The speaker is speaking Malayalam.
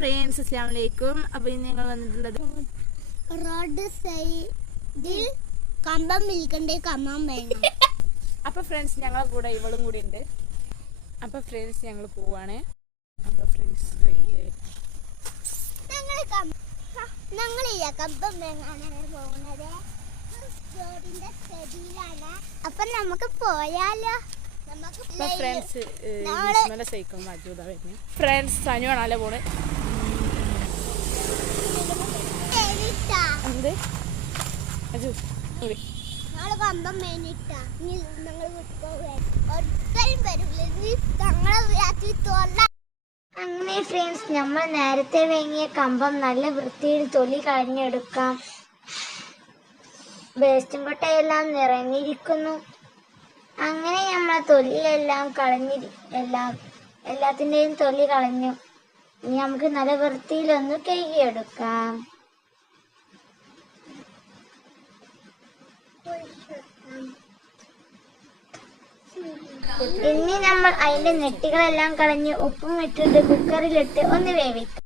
ഫ്രണ്ട്സ് അസ്സലാമു അലൈക്കും. അപ്പോൾ ഇന്ന് ഞങ്ങൾ വന്നിട്ടുള്ളത് റോഡ് സൈഡിൽ കമ്പം വിൽക്കണ്ടേ കമ്പം വേണം. അപ്പോൾ ഫ്രണ്ട്സ് ഞങ്ങളെ കൂടെ ഇവളും കൂടി ഉണ്ട്. അപ്പോൾ ഫ്രണ്ട്സ് ഞങ്ങൾ പോവാണ്. അപ്പോൾ ഫ്രണ്ട്സ് ഞങ്ങളില്ല കമ്പം വേങ്ങാനാണ് പോകുന്നത്. റോഡിന്റെ സൈഡിലാണ്. അപ്പൊ നമുക്ക് പോയാലോ? ഫ്രണ്ട്സ് സൈക്കിൾ മാറ്റൂതാ വരുന്നത്. ഫ്രണ്ട്സ് സനുവാണല്ലേ പോണേ. എന്ത് അജു കമ്പം വേണിട്ടാ ഞങ്ങൾ ഒരിക്കലും വരില്ല. അങ്ങനെ ഫ്രണ്ട്സ് നമ്മൾ നേരത്തെ വാങ്ങിയ കമ്പം നല്ല വൃത്തിയിൽ തൊലി കളഞ്ഞെടുക്കാം. വേസ്റ്റും കൊട്ടയെല്ലാം നിറഞ്ഞിരിക്കുന്നു. അങ്ങനെ നമ്മൾ തൊലിയെല്ലാം എല്ലാത്തിൻ്റെയും തൊലി കളഞ്ഞു. ഇനി നമുക്ക് നല്ല വൃത്തിയിലൊന്ന് കഴുകിയെടുക്കാം. ഇനി നമ്മൾ അതിന്റെ നെട്ടികളെല്ലാം കളഞ്ഞ് ഉപ്പും ഇട്ടിട്ട് കുക്കറിലിട്ട് ഒന്ന് വേവിക്കാം.